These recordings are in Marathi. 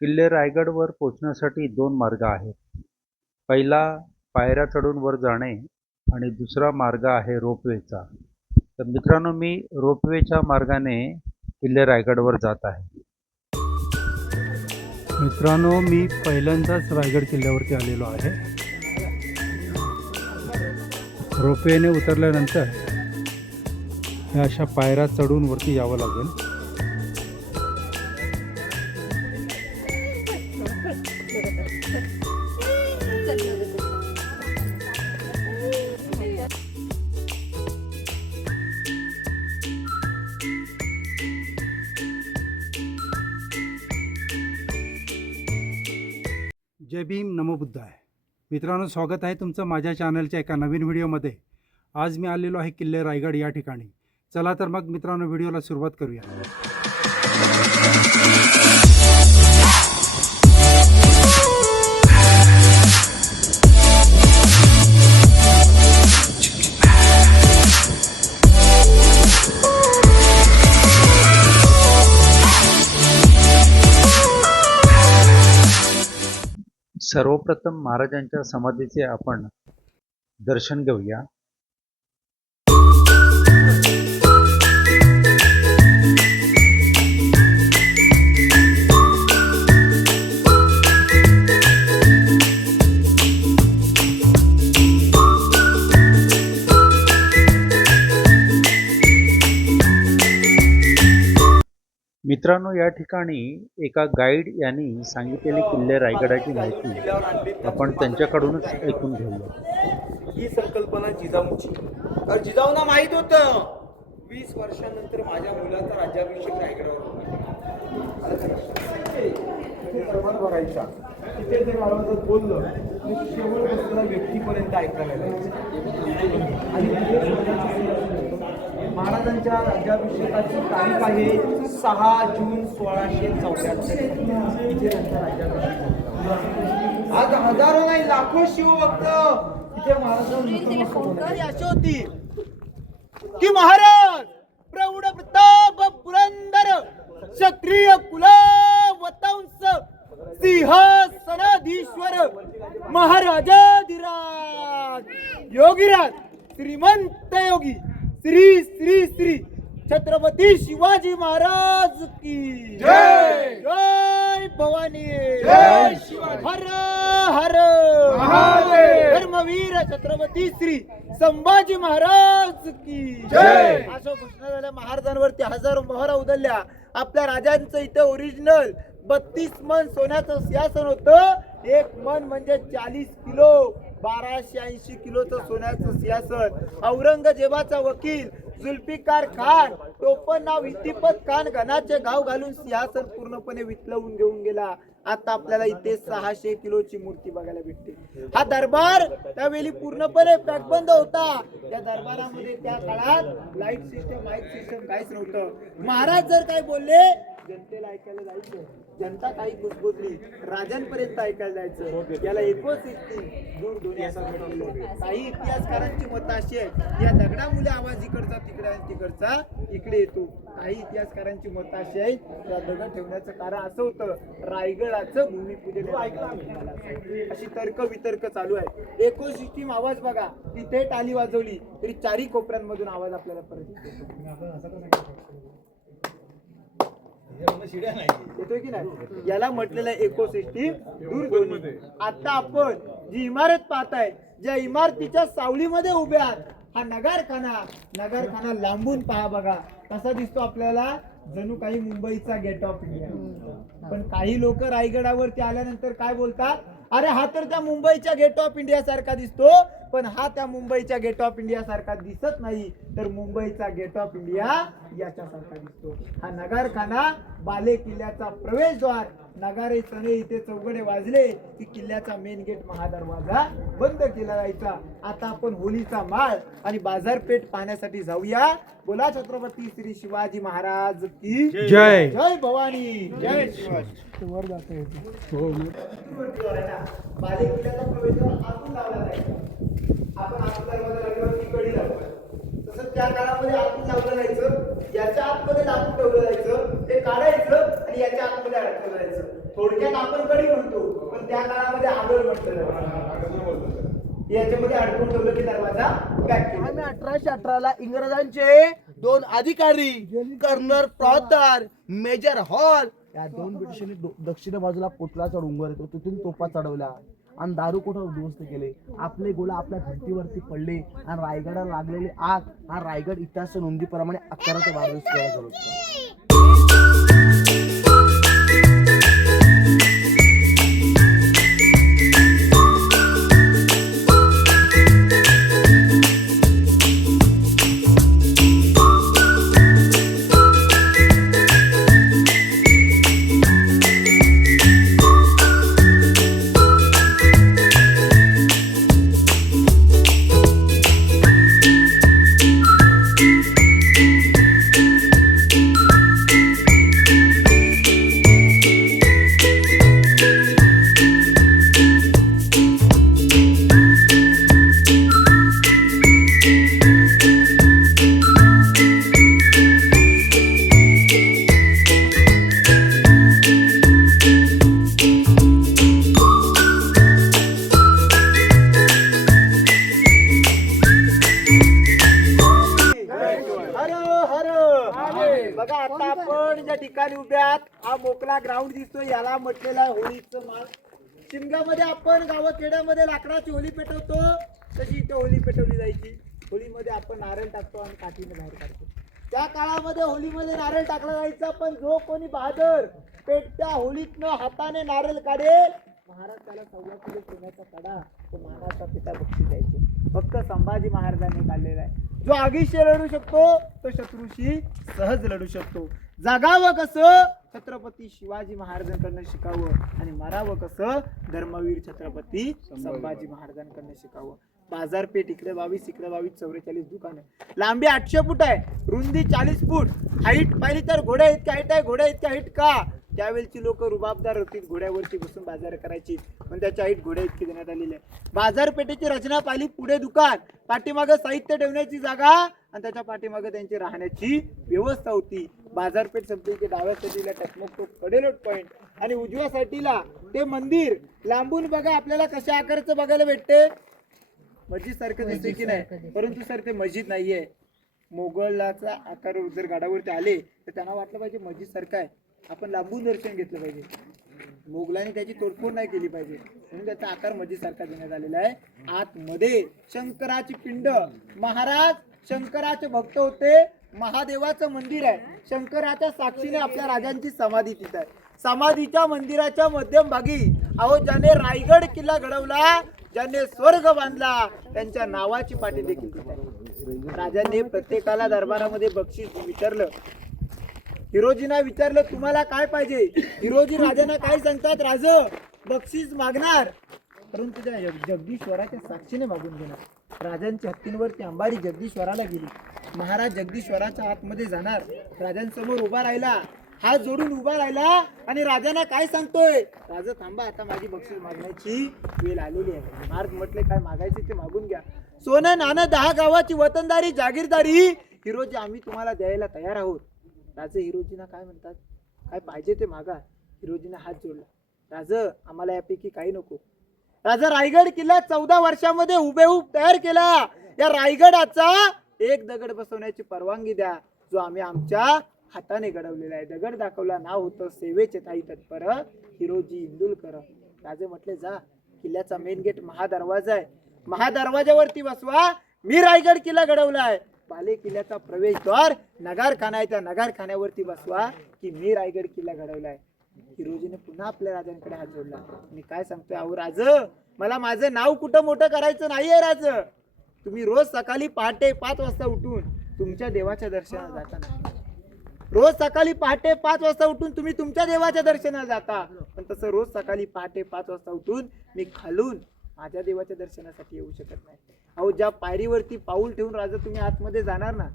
किल्ले रायगडवर पोचण्यासाठी दोन मार्ग आहेत. पहिला पायऱ्या चढून वर जाणे आणि दुसरा मार्ग आहे रोपवेचा. तर मित्रांनो, मी रोपवेच्या मार्गाने किल्ले रायगडवर जात आहे. मित्रांनो, मी पहिल्यांदाच रायगड किल्ल्यावरती आलेलो आहे. रोपवेने उतरल्यानंतर ह्या अशा पायऱ्या चढून वरती यावं लागेल. जय भीम, नमो बुद्धाय. मित्रांनो, स्वागत आहे तुमचं माझ्या चॅनलच्या एका नवीन व्हिडिओमध्ये. आज मी आलेलो आहे किल्ले रायगड या ठिकाणी. चला तर मग मित्रांनो, व्हिडिओला सुरुवात करूया. सर्वप्रथम महाराजांच्या समाधीचे आपण दर्शन घेऊया. मित्रांनो, या ठिकाणी एका गाईड यांनी सांगितलेली किल्ले रायगडाची माहिती आपण त्यांच्याकडूनच ऐकून घेऊया. ही संकल्पना जिजाऊची. जिजाऊंना माहित होतं 20 वर्षांनंतर माझ्या मुलाचा राज्याभिषेक रायगडावर बघायचा. तिथे जर महाराजात बोललं तर शेवट बसलेला व्यक्तीपर्यंत ऐकायला जायचं. आणि महाराजांच्या राज्याभिषेकाची तारीख आहे 6 जून 1674. इथे त्यांचा राज्याभिषेक. आज हजारो नाही लाखो शिवभक्त इथे महाराजांची अशी होती की महाराज प्रौढ प्रताप पुरंदर क्षत्रिय कुलवंश सिंहासनाधीश्वर महाराजाधिराज योगीराज श्रीमंत योगी श्री श्री श्री छत्रपती शिवाजी महाराज की जय. जय भवानी. जय शिवाजी. हर हर महादेव. धर्मवीर छत्रपती श्री संभाजी महाराज की जय. अशा घोषणा झाल्या. महाराजांवरती हजारो मोहरा उधळल्या. आपल्या राजांचं इथे ओरिजिनल 32 मन सोन्याचं सिंहासन होतं. एक मन म्हणजे 40 किलो, 1280 किलोचं सोन्याचं सिंहासन. औरंगजेबाचा वकील जुल्फिकार खान, टोपण नाव इतिपत खान, घनाचे घाव घालून सिंहासन पूर्णपणे वितळवून घेऊन गेला. आता आपल्याला इथे 600 किलोची मूर्ती बघायला भेटते. हा दरबार त्यावेळी पूर्णपणे पॅकबंद होता. त्या दरबारामध्ये त्या काळात लाईट सिस्टम, माईक सिस्टम काहीच नव्हतं. महाराज जर काय बोलले जनतेला ऐकायला जायचं. जनता काही कुजबुजली राजांपर्यंत ऐकायला जायचं. याला दूरध्वनी असा भेटलेला. काही इतिहासकारांची मतं अशी आहेत या दगडामुळे आवाज इकडचा तिकडे आणि तिकडचा इकडे येतो. काही इतिहासकारांची मतं अशी आहेत या दगड ठेवण्याचं कारण असं होतं रायगडाचं भूमिपूजन. अशी तर्क वितर्क चालू आहे. एको सिस्टीम आवाज बघा. तिथे टाळी वाजवली तरी चारी कोपऱ्यांमधून आवाज आपल्याला परत येतो. येतोय की नाही. याला म्हटलेलं इकोसिस्टीम दूरध्वनी. आता आपण जी इमारत पाहताय, ज्या इमारतीच्या सावलीमध्ये उभे आहात, हा नगरखाना लांबून पहा बघा कसा दिसतो आपल्याला. जणू काही मुंबईचा गेट ऑफ इंडिया. पण काही लोक रायगडावरती आल्यानंतर काय बोलतात, अरे हा तर त्या मुंबईच्या गेट ऑफ इंडिया सारखा दिसतो. पण हा त्या मुंबईच्या गेट ऑफ इंडिया सारखा दिसत नाही, तर मुंबईचा गेट ऑफ इंडिया याच्यासारखा दिसतो. हा नगरखाना बाले किल्ल्याचा प्रवेशद्वार. नगारे सणे इथे चौघडे वाजले की किल्ल्याचा मेन गेट महादरवाजा बंद केला जायचा. आता आपण होलीचा माळ आणि बाजारपेठ पाहण्यासाठी जाऊया. बोला छत्रपती श्री शिवाजी महाराज की जय. जय भवानी. जय शिवाजी. वर जाता येतो. बाले किल्ल्याचा प्रवेशद्वार आतून लावला जायचा. आपण आतून दरवाजा लागल्यावरती कडी लावतो. तसं त्या काळामध्ये आतून लावलं जायचं, याच्या आतमध्ये लाकूड ठेवलं जायचं, ते काढायचं आणि याच्या आतमध्ये अडकवलं जायचं. थोडक्यात आपण कडी म्हणतो, पण त्या काळामध्ये आगळ म्हटलं जातं. याच्यामध्ये अडकून ठेवलं की दरवाजा पॅक केला. आम्ही 1818 इंग्रजांचे 2 अधिकारी कर्नल प्रॉतर मेजर हॉल या 2 ब्रिटिशांनी दक्षिण बाजूला पोटलाचा डोंगर येतो तिथून तोफा चढवल्या आणि दारू कोठा उद्ध्वस्त केले. आपले गोळा आपल्या भिंतीवरती पडले आणि रायगडाला लागलेली आग हा रायगड इतिहास नोंदीप्रमाणे 11 ते 12 दिवस वेळा झाला होता. बघा आता आपण ज्या ठिकाणी उभे आहात हा मोकळा ग्राउंड दिसतोय, याला म्हटलेला आहे होळीचं माळ. शिमग्यामध्ये आपण गावाखेड्यामध्ये लाकडाची होळी पेटवतो, तशी इथे होळी पेटवली जायची. होळीमध्ये आपण नारळ टाकतो आणि काठीने बाहेर काढतो. त्या काळामध्ये होळीमध्ये नारळ टाकला जायचा, पण जो कोणी बहादर पेटत्या होळीतनं हाताने नारळ काढेल महाराज त्याला 1.25 किलो सोन्याचा कडा तो मानाचा पिता बक्षीस द्यायचे. फक्त संभाजी महाराजांनी काढलेला आहे. जो आगीशी लढू शकतो तो शत्रूशी सहज लढू शकतो. जगावं कसं छत्रपती शिवाजी महाराजांकडनं शिकावं आणि मरावं कसं धर्मवीर छत्रपती संभाजी महाराजांकडनं शिकावं. बाजारपेठ इकडे 22 इकडे 22 44 दुकान आहे. लांबी 800 फूट आहे, रुंदी 40 फूट. हाईट पाहिली तर घोड्या इतकी हाईट आहे. घोड्या इतकी हाईट का? त्यावेळची लोक रुबाबदार होती, घोड्यावरती बसून बाजार करायची, पण त्याची हाईट घोड्या इतकी देण्यात आलेली आहे. बाजारपेठेची रचना पाहिली, पुढे दुकान, पाठीमागे साहित्य ठेवण्याची जागा आणि त्याच्या पाठीमागे त्यांची राहण्याची व्यवस्था होती. बाजारपेठ संपली की डाव्या साईडला टकमक टोक कडेलोट पॉइंट आणि उजव्या साईडला ते मंदिर. लांबून बघा आपल्याला कशा आकाराचं बघायला भेटते, मस्जिद सारखं दिसते की नाही, परंतु सर ते मस्जिद नाहीये. मोगलाचा आकार जर गाडावरती आले तर त्यांना वाटलं पाहिजे मस्जिद सारखं आहे, आपण लांबून दर्शन घेतलं पाहिजे. मोगलांनी त्याची तोडफोड नाही केली पाहिजे, म्हणून त्याचा आकार मस्जिद सारखा देण्यात आलेला आहे. आतमध्ये शंकराची पिंड, महाराज शंकराचे भक्त होते, महादेवाचं मंदिर आहे. शंकराच्या साक्षीने आपल्या राजांची समाधी तिथं आहे. समाधीच्या मंदिराच्या मध्यभागी अहो ज्याने रायगड किल्ला घडवला, ज्याने स्वर्ग बांधला, त्यांच्या नावाची पाटी देखील तिथे आहे. राजांनी प्रत्येकाला दरबारामध्ये बक्षीस विचारलं. हिरोजींना विचारलं तुम्हाला काय पाहिजे. हिरोजी राजांना काय सांगतात, राज बक्षीस मागणार परंतु त्या जगदीश्वराच्या साक्षीने मागून घेणार. राजांच्या हत्तींवरती अंबारी जगदीश्वराला गेली. महाराज जगदीश्वराच्या आतमध्ये जाणार, राजांसमोर उभा राहिला, हात जोडून उभा राहिला आणि राजांना काय सांगतोय, राजा थांबा आता माझी बक्षीस मागण्याची वेळ आलेली आहे. महाराज म्हटले काय मागायचे ते मागून घ्या. सोनं नाणं 10 गावाची वतनदारी जागीरदारी हिरोजी आम्ही तुम्हाला द्यायला तयार आहोत. राजे हिरोजींना काय म्हणतात, काय पाहिजे ते मागा. हिरोजीने हात जोडला, राज आम्हाला यापैकी काही नको. राजा रायगड किल्ला 14 वर्षामध्ये हुबेहूब तयार केला. या रायगडाचा एक दगड बसवण्याची परवानगी द्या, जो आम्ही आमच्या हाताने घडवलेला आहे. दगड दाखवला, नाव होतं सेवेचे ताई तत्पर हिरोजी इंदुलकर. राजे म्हटले जा, किल्ल्याचा मेन गेट महादरवाजा आहे, महादरवाजावरती बसवा, मी रायगड किल्ला घडवलाय. बाले किल्ल्याचा प्रवेशद्वार नगारखाना आहे, त्या नगारखान्यावरती बसवा की मी रायगड किल्ला घडवलाय. हिरोजीने पुन्हा आपल्या राजांकडे हात जोडला. मी काय सांगतोय, अहो राज मला माझं नाव कुठं मोठं करायचं नाहीये. राज तुम्ही रोज सकाळी पहाटे 5 वाजता उठून तुमच्या देवाच्या दर्शनाला जाता. रोज सकाळी पहाटे 5 वाजता उठून तुम्ही तुमच्या देवाच्या दर्शनाला जाता, पण तसं रोज सकाळी पहाटे 5 वाजता उठून मी खालून माझ्या देवाच्या दर्शनासाठी येऊ शकत नाही. अहो ज्या पायरीवरती पाऊल ठेवून राजा तुम्ही आतमध्ये जाणार ना,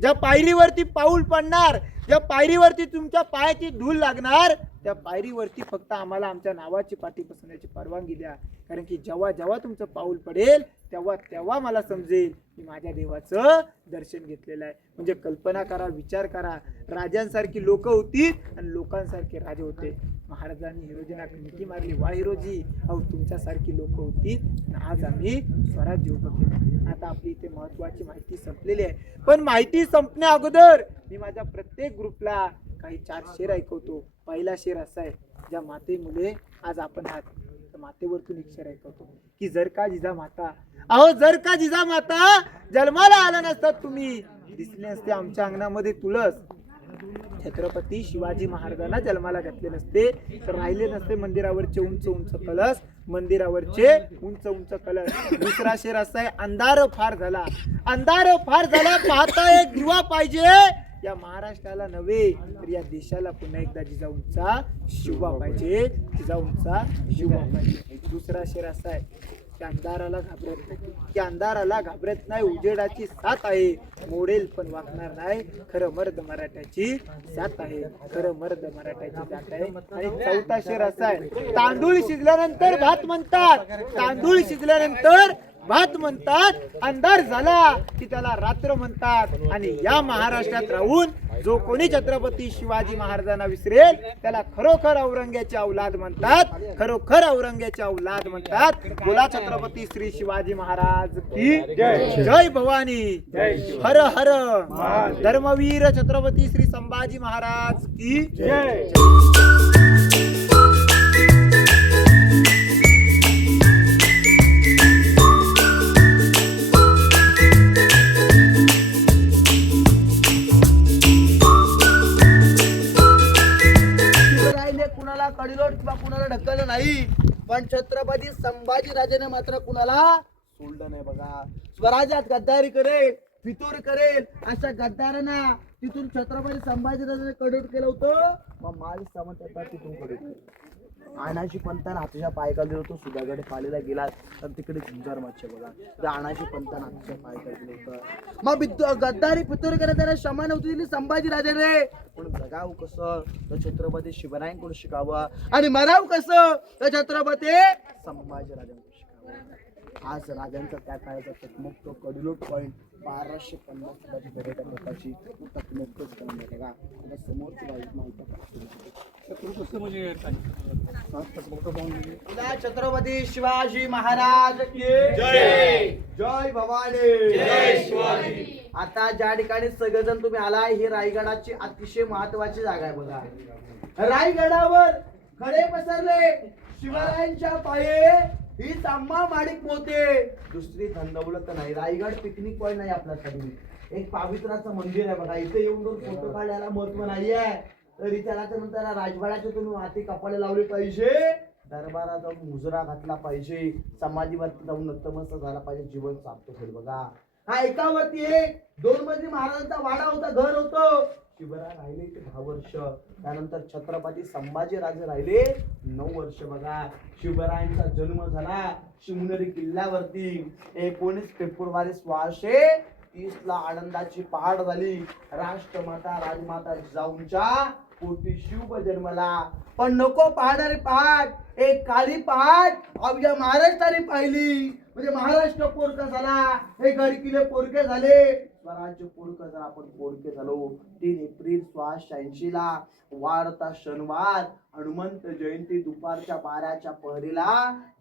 ज्या पायरीवरती पाऊल पडणार, ज्या पायरीवरती तुमच्या पायाची धूळ लागणार, त्या पायरीवरती फक्त आम्हाला आमच्या नावाची पाटी बसवण्याची परवानगी द्या. कारण की जेव्हा जेव्हा तुमचं पाऊल पडेल तेव्हा मला समजेल की माझ्या देवाचं दर्शन घेतलेलं आहे. म्हणजे कल्पना करा, विचार करा, राजांसारखी लोक होती आणि लोकांसारखे राजे होते. महाराजांनी हिरोजींना मिठी मारली, वा हिरोजी, अहो तुमच्यासारखी लोक होती आणि आज आम्ही स्वराज्य उभं केलं. आता आपली इथे महत्वाची माहिती संपलेली आहे, पण माहिती संपण्या अगोदर मी माझ्या प्रत्येक ग्रुपला काही 4 शेर ऐकवतो. पहिला शेर असा आहे, ज्या माते मुले आज आपण आहात, तर मातेवरतून एक शेर ऐकवतो की जर का जिजामाता, अहो जर का जिजामाता जन्माला आला नसतात, तुम्ही दिसले नसते आमच्या अंगणामध्ये तुळस, छत्रपती शिवाजी महाराजांना जन्माला घातले नसते, तर राहिले नसते मंदिरावरचे उंच उंच कलश, मंदिरावरचे उंच उंच कलश. दुसरा शेर असा आहे, अंधार फार झाला, अंधार फार झाला, पाहता एक दिवा पाहिजे, या महाराष्ट्राला नव्हे तर या देशाला पुन्हा एकदा जिजाऊंचा शिवा पाहिजे, जिजाऊंचा शिवा पाहिजे. दुसरा शेर असा आहे की अंधाराला घाबरत नाही, की अंधाराला घाबरत नाही, उजेडाची साथ आहे, मोडेल पण वाकणार नाही, खरं मर्द मराठ्याची साथ आहे, खरं मर्द मराठ्याची जात आहे. आणि चौथा शेर असा आहे, तांदूळ शिजल्यानंतर भात म्हणतात, तांदूळ शिजल्यानंतर भात म्हणतात, अंधार झाला की त्याला रात्र म्हणतात. आणि या महाराष्ट्रात राहून जो कोणी छत्रपती शिवाजी महाराजांना विसरेल त्याला खरोखर औरंग्याचे औलाद म्हणतात, खरोखर औरंग्याचे औलाद म्हणतात. बोला छत्रपती श्री शिवाजी महाराज की जय भवानी, हर हर धर्मवीर छत्रपती श्री संभाजी महाराज की जय. कुणाला कडिलोट किंवा कुणाला ढकललं नाही, पण छत्रपती संभाजी राजाने मात्र कुणाला सोडलं नाही. बघा, स्वराज्यात गद्दारी करेल, फितूर करेल, अशा गद्दारांना तिथून छत्रपती संभाजी राजाने कडूट केलं होतं. मग माल सामंत तिथून कडूट आणाची पंतान हाताच्या पायका दिलं होतं. सुधागडे पालीला गेला तर तिकडे झुंजार मागचे बघा, तर आणाची पंतान हाताच्या पायका दिलं होतं. मग गद्दारी फितूर करत त्याला क्षमा नव्हती दिली संभाजी राजाने. पण जगाव कसं तर छत्रपती शिवरायांकडून शिकावं, आणि मराव कसं तर छत्रपती संभाजी राजांकडून शिकावं. आज राजांचा त्या काळाचा तकमक तो कडलोट पॉईंट 1250 पर्यटकाची तकमकच करून बघा. आता समोरची माहिती छत्रपती शिवाजी महाराज की जय, जय भवानी, जय शिवाजी. आता ज्या ठिकाणी सगळेजण तुम्ही आलाय, ही रायगडाची अतिशय महत्वाची जागा आहे. बघा, रायगडावर खडे पसरले शिवरायांच्या पाये, ही तांबा माणिक मोते, दुसरी धनदौलत नाही. रायगड पिकनिक पॉईंट नाही आपल्यासाठी, एक पावित्राचं मंदिर आहे. बघा, इथे येऊन जर फोटो काढायला महत्व नाहीये, तर इथे नंतर राजवाड्याचे तुम्ही माती कपाळे लावली पाहिजे, दरबारात जाऊन मुजरा घातला पाहिजे, समाधीवरती जाऊन नतमस्तक झाला पाहिजे, जीवन सार्थक होईल. बघा, हा एकावरती एक 2 मजली महाराजांचा वाडा होता, घर होतं. शिवराय राहिले 10 वर्ष, त्यानंतर छत्रपती संभाजी राजे राहिले 9 वर्ष. बघा, शिवरायांचा जन्म झाला शिवनेरी किल्ल्यावरती 19 फेब्रुवारी 1630 ला. आनंदाची पहाट झाली, राष्ट्रमाता राजमाता जिजाऊंच्या पोटी शिव जन्मला. पण नको पाहणारी पहाट, एक काळी पहाट अवघ्या महाराष्ट्राने पाहिली. म्हणजे महाराष्ट्र पोरका झाला, हे गड किल्ले पोरके झाले, स्वराज्य पोरकं जर आपण पोरके झालो. 3 एप्रिल 1686 ला वारता शनिवार, हनुमंत जयंती, दुपारच्या 12च्या पहरीला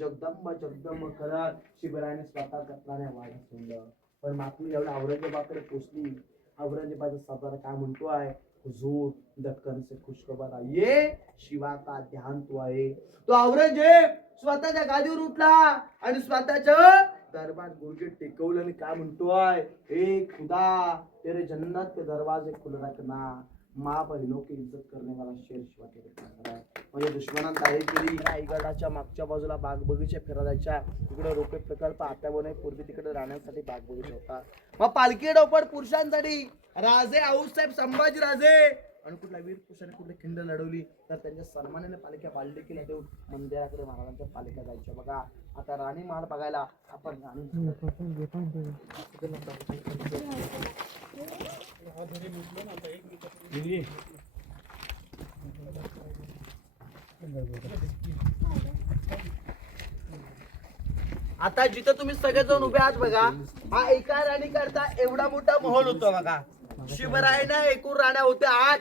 जगदंब जगदंब करत शिवरायाने स्वतः कपडाने वाढ सोडलं. पण मातमी एवढ्या औरंगाबादकडे पोचली, औरंगाबादचा सरदार काय म्हणतोय, हुजूर दक्कन से खुशखबर आइए, शिवा का ध्यान तो आहे. तो औरंगजेब स्वतःच्या गादीवर उठला आणि स्वतःच्या दरबार गुरगे टेकवलं आणि काय म्हणतोय, ए खुदा तेरे जन्नत के दरवाजे खुले रखना, माँ बहिणों की इज्जत करने वाला शेर शिवा के. म्हणजे दुश्मनांना तयारी केली. रायगडाच्या मागच्या बाजूला बाग बगीचे फिरायच्या, तिकडे रोपे प्रकल्प आता बनवून पूर्वी तिकडे राहण्यासाठी बाग बगीचा होता. मग पालखी डोपट पुरुषांसाठी राजे आऊसाहेब संभाजी राजे आणि कुठला वीर पुरुषाने कुठली खिंड लढवली तर त्यांच्या सन्मानाने पालिका बालडी केल्या देऊन मंदिराकडे महाराजांच्या पालिका जायच्या. बघा, आता राणी महाल बघायला आपण आता जिथं तुम्ही सगळेजण उभे आहात बघा, हा एका राणी करता एवढा मोठा महल होता बघा. शिवरायांना एकूण राण्या होत्या 8.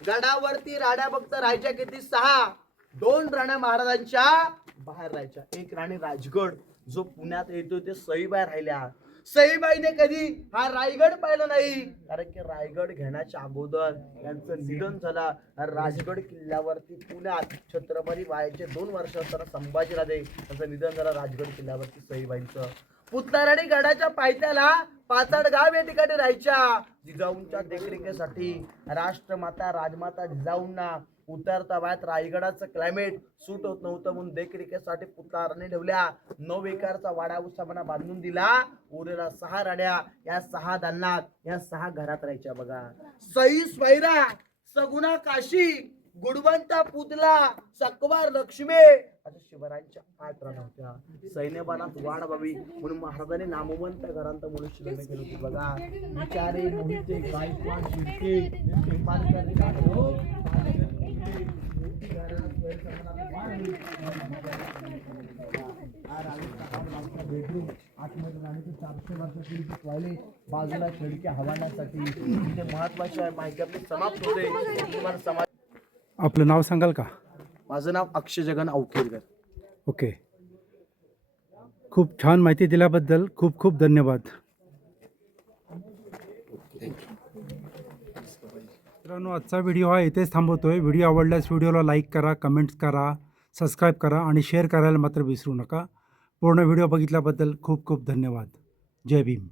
गडावरती राण्या फक्त राहायच्या किती 6. 2 राण्या महाराजांच्या बाहेर राहायच्या. एक राणी राजगड जो पुण्यात येतो ते सईबाई राहिल्या. सईबाईने कधी हा रायगड पाहिला नाही, कारण की रायगड घेण्याच्या अगोदर यांचं निधन झालं. राजगड किल्ल्यावरती पुण्यात छत्रपती बाळाचे 2 वर्ष असताना संभाजीराजे त्यांचं निधन झालं राजगड किल्ल्यावरती सईबाईंचं. पुतनाराणी गडाच्या पायथ्याला पाचाड गाव या ठिकाणी राहायच्या. जिजाऊंच्या देखरेखीसाठी राष्ट्रमाता राजमाता जिजाऊंना उतरता वयात रायगडाचं क्लायमेट सूट होत नव्हतं म्हणून देखरेखीसाठी पुतळा ठेवल्या. 9 एकरचा वाडा उसाबना बांधून दिला. उरलेला 6 राण्या या 6 दालनात या 6 घरात राहायच्या बघा. सई स्वैरा, सगुणा काशी, गुणवंता पुतला, सकवार लक्ष्मी अशा शिवरायांच्या 8 राण्या होत्या. सैन्यबलात वाढ व्हावी म्हणून महाराजांनी नामवंत घरांत मुलीची लग्न केली होती बघा. विचारे मोहिते गायकवाड शिर्के निंबाळकर जाधव बेडरूम आतमध्ये राणीचे 400 वर्षापूर्वी टॉयलेट, बाजूला खिडक्या हवाण्यासाठी इथे महत्वाची माहिती आपली समाप्त होते. तुम्हाला समाज आपलं नाव सांगाल का? माझं नाव अक्षय जगन अवखेरकर. ओके, खूप छान माहिती दिल्याबद्दल खूप खूप धन्यवाद. मित्रांनो, आजचा व्हिडिओ हा इथेच थांबवतोय. व्हिडिओ आवडल्यास व्हिडिओला लाईक करा, कमेंट्स करा, सबस्क्राईब करा आणि शेअर करायला मात्र विसरू नका. पूर्ण व्हिडिओ बघितल्याबद्दल खूप खूप धन्यवाद. जय भीम.